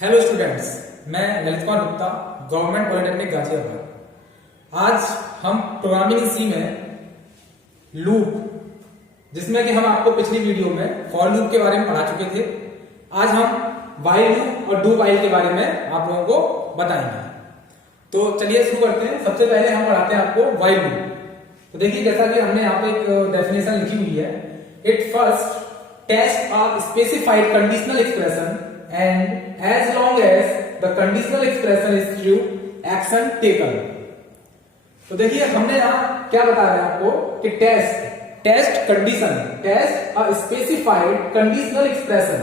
Hello students, मैं Lalit Kumar Gupta, government polytechnic Ghaziabad. आज हम प्रोग्रामिंग सी में लूप, जिसमें कि हम आपको पिछली वीडियो में फॉर लूप के बारे में पढ़ा चुके थे, आज हम व्हाइल लूप और डू व्हाइल के बारे में आप लोगों को बताएंगे। तो चलिए शुरू करते हैं। सबसे पहले हम पढ़ाते हैं आपको व्हाइल लूप। तो देखिए, जैसा कि हमने यहाँ पे एक डेफिनेशन लिखी हुई है, it first test a specified conditional expression and as long as the conditional expression is true, action taken। तो देखिए, हमने यहाँ क्या बताया है आपको कि test a specified conditional expression.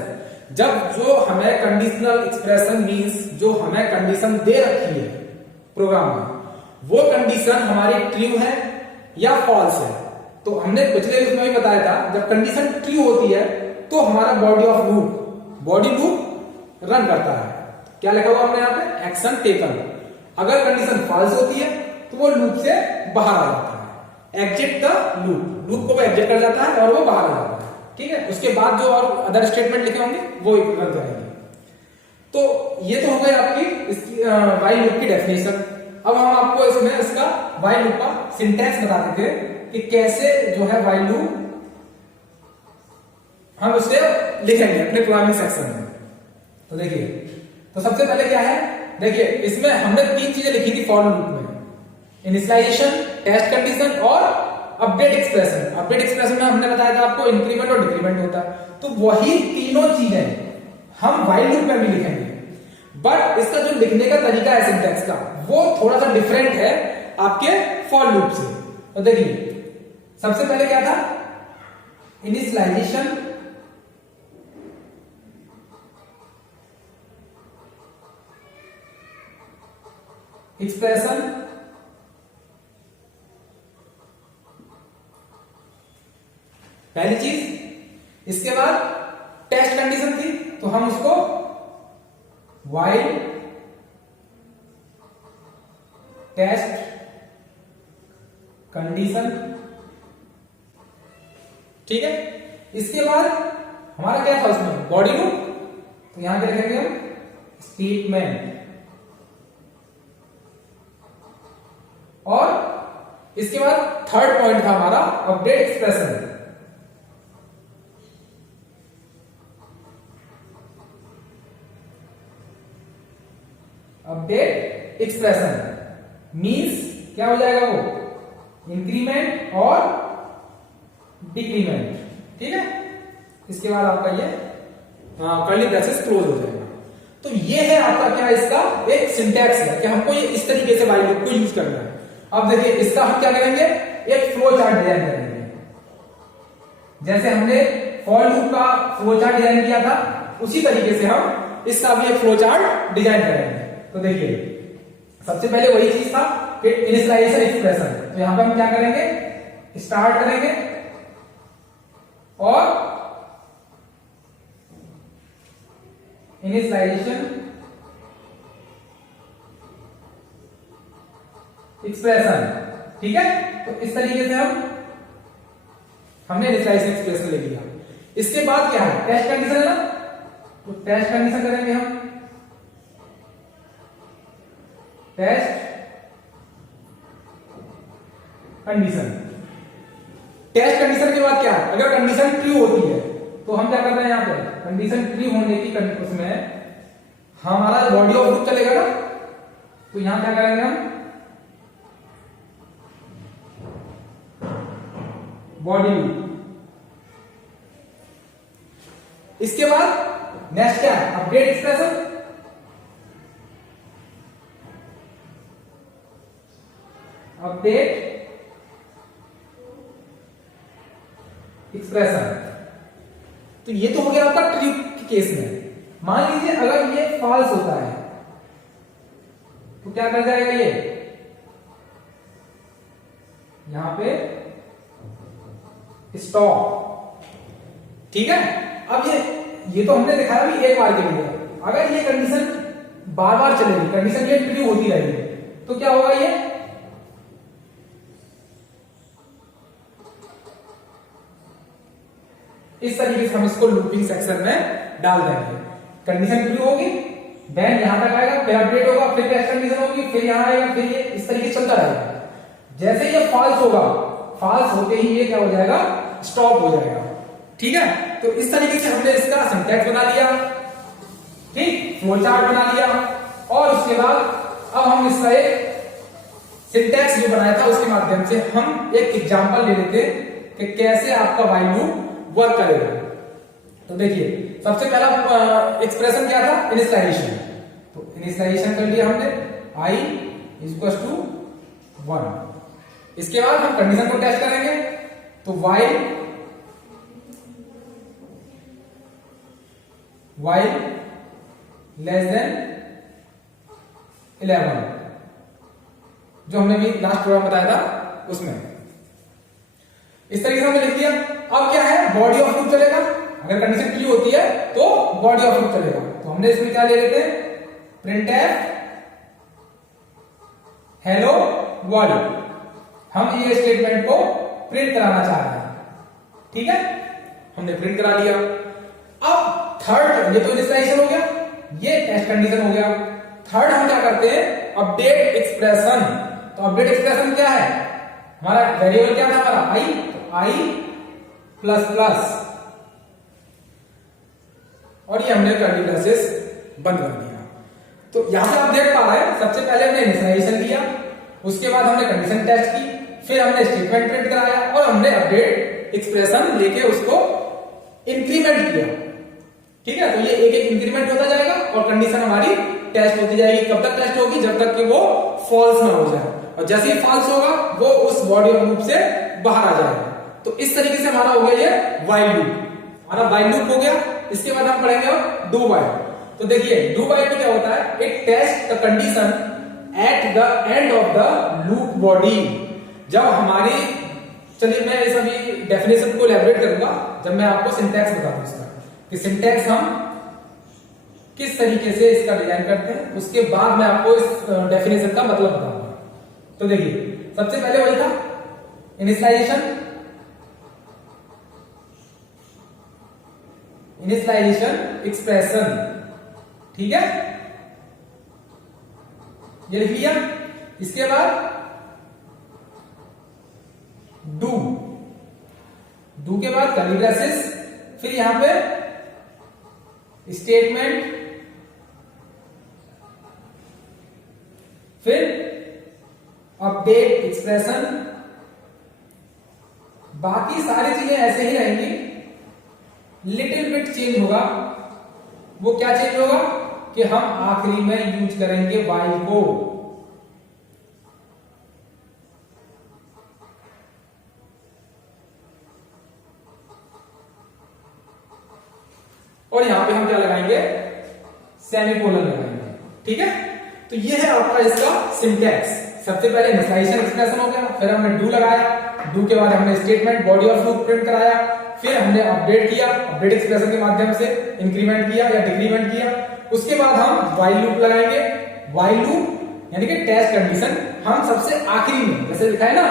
जब जो हमें कंडीशनल एक्सप्रेशन मींस जो हमें कंडीशन दे रखी है प्रोग्राम में, वो कंडीशन हमारी ट्रू है या फॉल्स है। तो हमने पिछले उसमें भी बताया था, जब कंडीशन ट्रू होती है तो हमारा बॉडी लूप रन करता है। क्या लिखा हुआ हमने यहाँ पे? Action taken. अगर कंडीशन फॉल्स होती है तो वो लूप से बाहर आ जाता है, एग्जिट द लूप को वो एग्जिट कर जाता है और वो बाहर आ जाता है। ठीक है, उसके बाद जो और अदर स्टेटमेंट लिखे होंगे वो रन करेंगे। तो ये तो हो गई आपकी इसकी व्हाइल लूप की डेफिनेशन। अब हम आपको इसमें इसका व्हाइल लूप का सिंटैक्स बता देते हैं कि कैसे जो है व्हाइल लूप हम उसे लिखेंगे अपने प्रोग्रामिंग सेक्शन में। तो देखिए, तो सबसे पहले क्या है, देखिए इसमें हमने तीन चीजें लिखी थी फॉर लूप में: इनिशियलाइजेशन, टेस्ट कंडीशन और अपडेट एक्सप्रेशन। अपडेट एक्सप्रेशन में हमने बताया था आपको इंक्रीमेंट और डिक्रीमेंट होता है। तो वही तीनों चीजें हम व्हाइल लूप में भी लिखेंगे, बट इसका जो लिखने का तरीका है सिंटैक्स का, वो थोड़ा सा डिफरेंट है आपके फॉर लूप से। तो देखिए, सबसे पहले क्या था? इनिशियलाइजेशन, एक्सप्रेशन, पहली चीज। इसके बाद टेस्ट कंडीशन थी, तो हम उसको व्हाइल टेस्ट कंडीशन। ठीक है, इसके बाद हमारा क्या था उसमें? Body loop. तो यहां क्या लिखेंगे हम? स्टेटमेंट। और इसके बाद थर्ड पॉइंट था हमारा update expression. Update expression means क्या हो जाएगा? वो इंक्रीमेंट और डिक्रीमेंट। ठीक है, इसके बाद आपका ये कर्ली ब्रैकेट्स क्लोज हो जाएगा। तो ये है आपका क्या, इसका एक सिंटैक्स है कि हमको ये इस तरीके से व्हाइल लूप को यूज करना है। अब देखिए, इसका हम क्या करेंगे? एक फ्लो चार्ट डिजाइन करेंगे। जैसे हमने फॉर लूप का फ्लो चार्ट डिजाइन किया था, उसी तरीके से हम इसका भी एक फ्लो चार्ट डिजाइन करेंगे। तो देखिए, सबसे पहले वही चीज था कि इनिशियलाइजेशन एक्सप्रेशन। तो यहां पे हम क्या करेंगे? स्टार्ट करेंगे और इनिशियलाइजेशन एक्सप्रेशन। ठीक है, तो इस तरीके से हमने इनिशियलाइजेशन एक्सप्रेशन ले लिया। इसके बाद क्या है? टेस्ट कंडीशन है ना, तो टेस्ट कंडीशन करेंगे हम। टेस्ट कंडीशन के बाद क्या है? अगर कंडीशन ट्रू होती है तो हम क्या कर रहे हैं? यहां पे कंडीशन ट्रू होने की उसमें हमारा बॉडी ऑफ लूप चलेगा ना, तो यहां क्या करेंगे हम? Body loop. इसके बाद नेक्स्ट क्या है? Update expression. Update expression. तो ये तो हो गया आपका ट्रू के केस में। मान लीजिए अगर ये फॉल्स होता है तो क्या कर जाएगा? ये यहां पे स्टॉप। ठीक है, अब ये तो हमने दिखाया भी एक बार के लिए। अगर ये कंडीशन बार बार चलेगी, कंडीशन ये ट्रू होती रहेगी, तो क्या होगा? ये इस तरीके से हम इसको लूपिंग सेक्शन में डाल देंगे। कंडीशन ट्रू होगी देन यहां तक आएगा, फिर अपडेट होगा, फिर टेस्ट कंडीशन होगी, फिर यहां आएगा, फिर ये इस तरीके चलता रहेगा। जैसे ये फॉल्स होगा, फॉल्स होते ही ये क्या हो जाएगा, स्टॉप हो जाएगा। ठीक है, तो इस तरीके से हमने इसका सिंटैक्स बना लिया, ठीक, फ्लो चार्ट बना लिया, और उसके बाद अब हम इसका एक सिंटैक्स जो बनाया था उसके माध्यम से हम एक एग्जांपल ले लेते हैं कि कैसे आपका व्हाइल लूप वर्क करेगा। तो देखिए, सबसे पहला एक्सप्रेशन क्या था, इनिशियलाइजेशन। तो इनिशियलाइजेशन कर लिया हमने, i इक्वल्स टू 1। इसके बाद हम कंडीशन को टेस्ट करेंगे, तो while लेस देन 11, जो हमने भी लास्ट प्रोग्राम बताया था उसमें। इस तरीके से हमने लिख दिया। अब क्या है, बॉडी ऑफ लूप चलेगा। अगर कंडीशन ट्रू होती है तो बॉडी ऑफ लूप चलेगा। तो हमने इसमें क्या ले लेते हैं, प्रिंटफ हेलो वर्ल्ड। हम ये स्टेटमेंट को प्रिंट कराना चाह रहे हैं। ठीक है, हमने प्रिंट करा लिया। अब थर्ड, ये तो इनिशियलाइजेशन हो गया, ये टेस्ट कंडीशन हो गया। थर्ड हम क्या करते हैं, अपडेट एक्सप्रेशन। तो अपडेट एक्सप्रेशन क्या है, हमारा वेरिएबल क्या था हमारा i, तो i प्लस प्लस, और ये हमने कर्ली ब्रेसेस बंद कर दिया। तो यहां से आप देख पा रहे हैं, सबसे पहले हमने इनिशियलाइजेशन किया, उसके बाद हमने कंडीशन टेस्ट की, फिर हमने स्टेटमेंट प्रिंट कराया, और हमने अपडेट एक्सप्रेशन लेके उसको इंक्रीमेंट किया। ठीक है, तो ये एक एक इंक्रीमेंट होता जाएगा और कंडीशन हमारी टेस्ट होती जाएगी। कब तक टेस्ट होगी, जब तक कि वो फॉल्स ना हो जाए, और जैसे ही फॉल्स होगा वो उस बॉडी ऑफ लूप से बाहर आ जाएगा। तो इस तरीके से हमारा हो गया ये व्हाइल लूप, हमारा व्हाइल लूप हो गया। इसके बाद हम पढ़ेंगे अब डू व्हाइल। तो देखिए, डू व्हाइल में क्या होता है, it taste the condition at the end of the loop body. जब हमारी, चलिए मैं इस अभी डेफिनेशन को एलैबोरेट करूंगा जब मैं आपको सिंटैक्स बता दूं इसका, कि सिंटैक्स हम किस तरीके से इसका डिजाइन करते हैं, उसके बाद मैं आपको इस डेफिनेशन का मतलब बताऊंगा। तो देखिए, सबसे पहले वही था इनिशियलाइजेशन, एक्सप्रेशन। ठीक है, ये लिख लिया। इसके बाद डू के बाद कर्ली ब्रेसेस, फिर यहां पे स्टेटमेंट, फिर अपडेट एक्सप्रेशन। बाकी सारी चीजें ऐसे ही रहेंगी, लिटिल बिट चेंज होगा। वो क्या चेंज होगा कि हम आखिरी में यूज करेंगे व्हाइल को। और यहां पे हम क्या लगाएंगे, सेमीकोलन लगाएंगे। ठीक है, तो ये है आपका इसका सिंटैक्स। सबसे पहले इनिशियलाइजेशन एक्सप्रेशन हो गया, फिर हमने डू लगाया, डू के बाद हमने statement body of loop print कराया, फिर हमने अपडेट किया, अपडेट एक्सप्रेशन के माध्यम से इंक्रीमेंट किया या डिक्रीमेंट किया। उसके बाद हम व्हाइल लूप लगाएंगे। व्हाइल लूप यानी कि टेस्ट कंडीशन हम सबसे आखिरी में, जैसे लिखा है ना,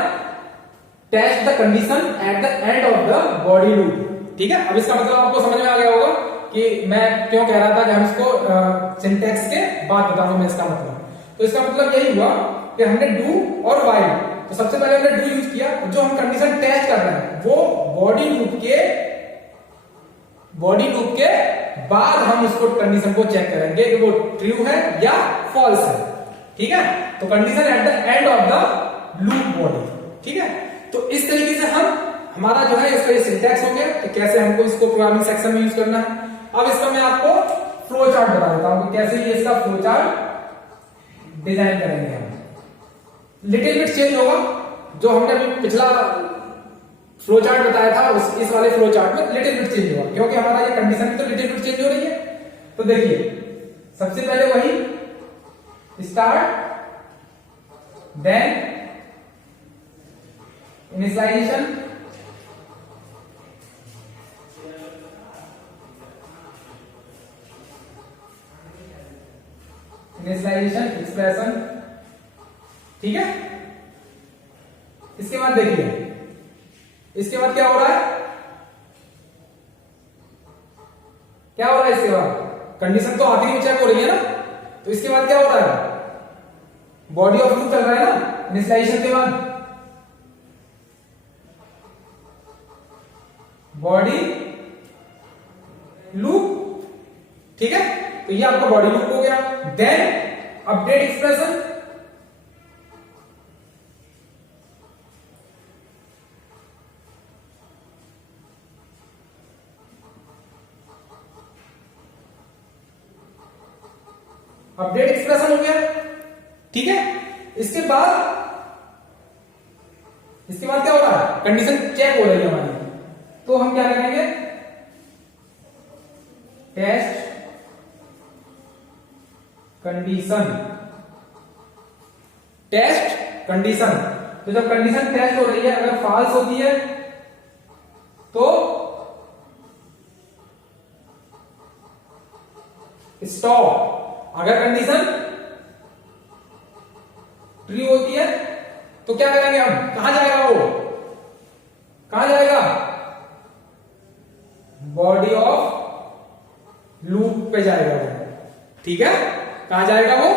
test the condition at the end of the body loop. ठीक है, अब इसका मतलब आपको समझ में आ गया होगा कि मैं क्यों कह रहा था कि हम इसको सिंटैक्स के बाद बताऊंगा मैं इसका मतलब। तो इसका मतलब यही हुआ कि हमने डू और व्हाइल, तो सबसे पहले हमने डू यूज किया, जो हम कंडीशन टेस्ट कर रहे हैं वो बॉडी लूप के बाद हम उसको कंडीशन को चेक करेंगे कि वो ट्रू है या फॉल्स है। ठीक है, तो condition at the end of the loop body. ठीक है, तो इस तरीके से हमारा जो है इसका ये सिंटैक्स हो गया कि कैसे हमको इसको प्रोग्रामिंग सेक्शन में यूज करना है। अब इसका मैं आपको फ्लो चार्ट बता देता हूं कि कैसे ये इसका फ्लो चार्ट डिजाइन करेंगे हम। लिटिल बिट चेंज होगा, जो हमने अभी पिछला फ्लो चार्ट बताया था इस वाले फ्लो चार्ट में लिटिल बिट चेंज होगा, क्योंकि हमारा ये कंडीशन भी तो लिटिल बिट चेंज हो रही है। तो देखिए, सबसे पहले वही स्टार्ट, देन इनिशियलाइजेशन, एक्सप्रेशन। ठीक है, इसके बाद देखिए, इसके बाद क्या हो रहा है, क्या हो रहा है इसके बाद, कंडीशन तो आखिरी में चेक हो रही है ना, तो इसके बाद क्या हो रहा है, बॉडी ऑफ लूप चल रहा है ना इनिशियलाइजेशन के बाद, बॉडी लूप, ठीक है। तो ये आपका बॉडी लूप हो गया। Then update expression, update expression हो गया, ठीक है। इसके बाद क्या हो रहा है, कंडीशन चेक हो रही है हमारी, तो हम क्या करेंगे, टेस्ट कंडीशन, टेस्ट कंडीशन। तो जब कंडीशन टेस्ट हो रही है, अगर फॉल्स होती है तो स्टॉप, अगर कंडीशन ट्रू होती है तो क्या करेंगे हम, कहां जाएगा वो, कहां जाएगा, बॉडी ऑफ लूप पे जाएगा वो, ठीक है। कहां जाएगा वो,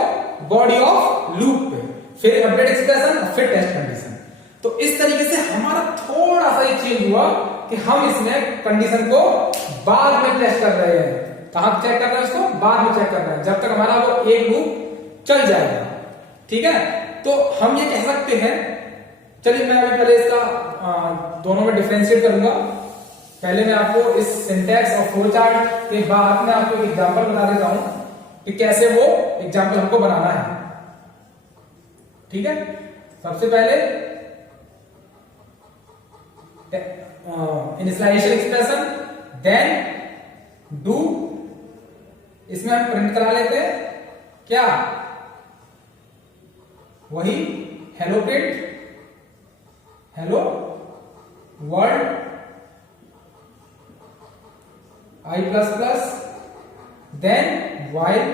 बॉडी ऑफ लूप पे, फिर अपडेट एक्सप्रेशन, फिर टेस्ट कंडीशन। तो इस तरीके से हमारा थोड़ा सा ये चेंज हुआ कि हम इसमें कंडीशन को बाद में टेस्ट कर रहे हैं। कहां चेक कर रहे हैं उसको, बाद में चेक कर रहे हैं, जब तक हमारा वो एक लूप चल जाएगा, ठीक है। तो हम ये कह सकते हैं, चलिए मैं अभी पहले इसका दोनों में डिफरेंशिएट करूंगा। पहले मैं आपको इस सिंटैक्स और फ्लो चार्ट के बाद में आपको एक एग्जांपल बता देता हूं कि कैसे वो एग्जांपल हमको बनाना है, ठीक है। सबसे पहले इनिशियलाइजेशन एक्सप्रेशन, देन डू, इसमें हम प्रिंट करा लेते हैं क्या, वही hello print, hello world I plus plus, then while,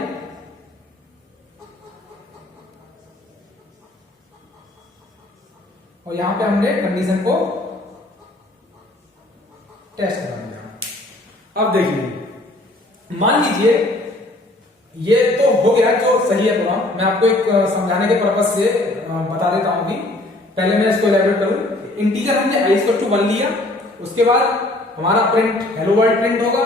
और यहां पे हमने कंडीशन को टेस्ट करा दिया। अब देखिए, मान लीजिए ये तो हो गया जो सही है प्रोग्राम, मैं आपको एक समझाने के पर्पज से बता देता हूं अभी। पहले मैं इसको इलैबोरेट करूं। इंटीजर हमने i = 1 लिया, उसके बाद हमारा प्रिंट हेलो वर्ल्ड प्रिंट होगा,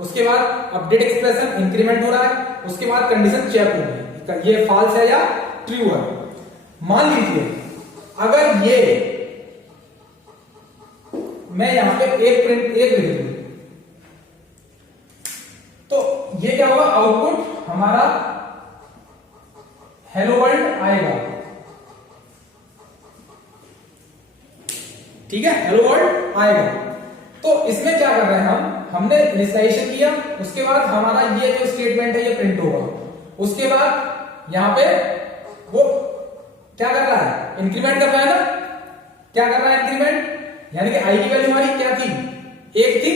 उसके बाद अपडेट एक्सप्रेशन इंक्रीमेंट हो रहा है, उसके बाद कंडीशन चेक होगी ये फॉल्स है या ट्रू है। मान लीजिए अगर ये मैं यहां पे एक प्रिंट एक लिख दूं तो ये क्या होगा, आउटपुट हमारा हेलो वर्ल्ड आएगा, ठीक है, हेलो वर्ल्ड आएगा। तो इसमें क्या कर रहे हैं हमने इनिशियलाइजेशन किया, उसके बाद हमारा ये जो स्टेटमेंट है ये प्रिंट होगा, उसके बाद यहां पे वो क्या कर रहा है, इंक्रीमेंट कर रहा है ना, क्या कर रहा है इंक्रीमेंट, यानी कि आई की वैल्यू हमारी क्या थी, एक थी,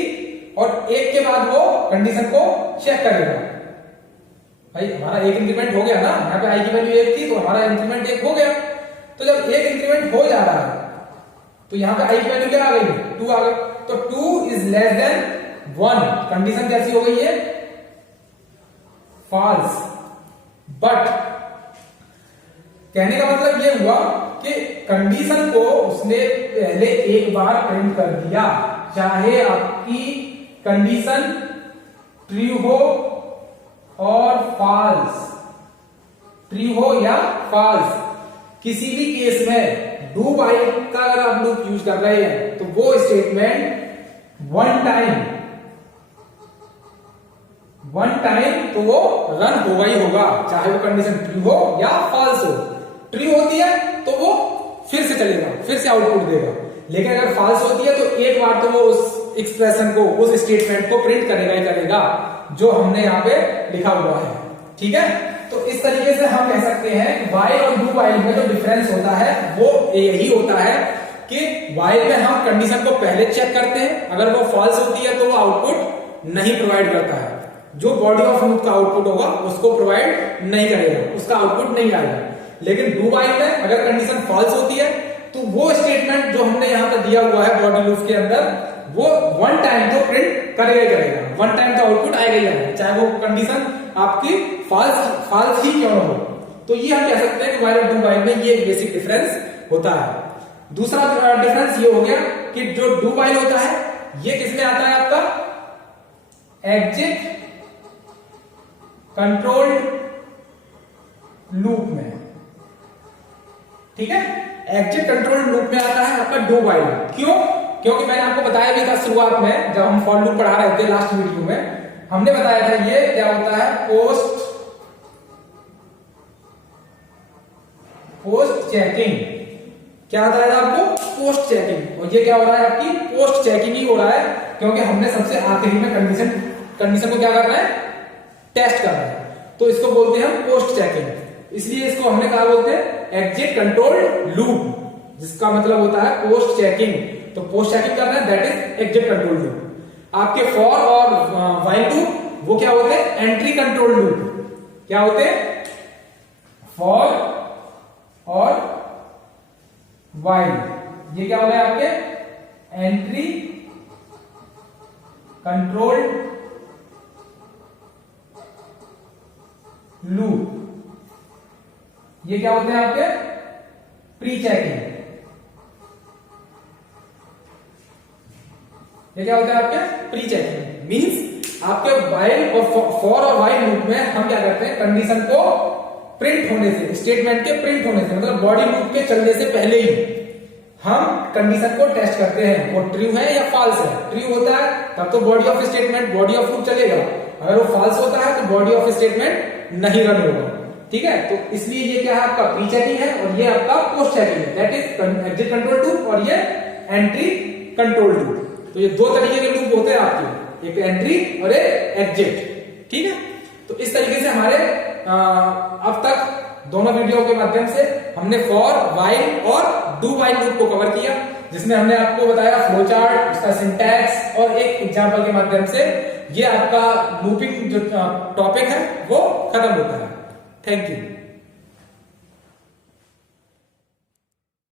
और एक के बाद वो कंडीशन को चेक करेगा। भाई हमारा एक इंक्रीमेंट हो गया ना, यहाँ पे आई की वैल्यू एक थी तो हमारा इंक्रीमेंट एक हो गया। तो जब एक इंक्रीमेंट हो जा रहा है तो यहाँ पे आई की वैल्यू क्या आ गई, 2 आ गई। तो 2 इज लेस देन 1, कंडीशन कैसी हो गई है, फॉल्स। बट कहने का मतलब ये हुआ कि कंडीशन को उसने पहले एक बार प्रिंट कर दिया, चाहे आपकी कंडीशन ट्रू हो और फॉल्स, ट्रू हो या फॉल्स, किसी भी केस में डू वाइल का अगर आप लूप यूज कर रहे हैं तो वो स्टेटमेंट वन टाइम तो वो रन होगा ही होगा, चाहे वो कंडीशन ट्रू हो या फॉल्स हो। ट्रू होती है तो वो फिर से चलेगा, फिर से आउटपुट देगा, लेकिन अगर फॉल्स होती है तो एक बार तो वो उस एक्सप्रेशन को, उस स्टेटमेंट को प्रिंट करेगा ही करेगा जो हमने यहाँ पे लिखा हुआ है, ठीक है। तो इस तरीके से हम कह सकते हैं वाइल और डू वाइल में जो डिफरेंस होता है वो यही होता है कि वाइल में हम कंडीशन को पहले चेक करते हैं, अगर वो फॉल्स होती है तो वो आउटपुट नहीं प्रोवाइड करता है, जो बॉडी ऑफ लूप का आउटपुट होगा उसको प्रोवाइड नहीं करेगा, उसका आउटपुट नहीं आएगा। लेकिन डू वाइल में अगर कंडीशन फॉल्स होती है तो वो स्टेटमेंट जो हमने यहां पर दिया हुआ है बॉडी लूप के अंदर वो वन टाइम तो प्रिंट करेगा ही करेगा, वन टाइम तो आउटपुट आएगा ही आएगा, चाहे वो कंडीशन आपकी फॉल्स ही क्यों ना हो। तो ये हम कह सकते हैं कि वाइल और डू वाइल में ये एक बेसिक डिफरेंस होता है। दूसरा डिफरेंस ये हो गया कि जो डू वाइल होता है ये किसमें आता है आपका, एग्जिट कंट्रोल्ड लूप में, ठीक है, एग्जिट कंट्रोल्ड लूप में आता है आपका डू वाइल। क्यों? क्योंकि मैंने आपको बताया भी था शुरुआत में जब हम फॉर लूप पढ़ा रहे थे, लास्ट वीडियो में हमने बताया था ये क्या होता है, पोस्ट चेकिंग। क्या बताया था आपको, पोस्ट चेकिंग। और ये क्या हो रहा है, आपकी पोस्ट चेकिंग ही हो रहा है, क्योंकि हमने सबसे आखिरी में कंडीशन को क्या कर रहे हैं, टेस्ट कर रहे हैं, तो इसको बोलते हैं हम पोस्ट चेकिंग। इसलिए इसको हमने कहा बोलते हैं एग्जिट कंट्रोल्ड लूप, जिसका मतलब होता है पोस्ट चेकिंग। तो पोस्ट चेकिंग कर रहे हैं, that is exit control loop. आपके फॉर और व्हाइल लूप वो क्या होते हैं, एंट्री कंट्रोल लूप। क्या होते हैं, फॉर और व्हाइल, ये क्या हो गया आपके एंट्री कंट्रोल लूप। ये क्या होते हैं आपके प्री चेकिंग। ये क्या होता है आपके प्री चेकिंग। मींस आपके व्हाइल और फॉर और व्हाइल लूप में हम क्या करते हैं, कंडीशन को प्रिंट होने से, स्टेटमेंट के प्रिंट होने से, मतलब बॉडी लूप के चलने से पहले ही हम कंडीशन को टेस्ट करते हैं वो ट्रू है या फॉल्स है। ट्रू होता है तब तो body of statement, body of loop चलेगा, अगर वो फॉल्स होता है तो बॉडी ऑफ स्टेटमेंट नहीं रन होगा, ठीक है। तो इसलिए ये क्या है, आपका प्री चेकिंग है और ये आपका पोस्ट चेकिंग है, that is exit control loop और ये एंट्री कंट्रोल लूप। तो ये दो तरीके के लूप होते हैं आपके, एक एंट्री और एक एग्जिट, ठीक है। तो इस तरीके से हमारे अब तक दोनों वीडियो के माध्यम से हमने फॉर, व्हाइल और डू व्हाइल लूप को कवर किया, जिसमें हमने आपको बताया फ्लो चार्ट, उसका सिंटैक्स और एक एग्जांपल के माध्यम से ये आपका लूपिंग जो टॉपिक है वो खत्म होता है। Thank you.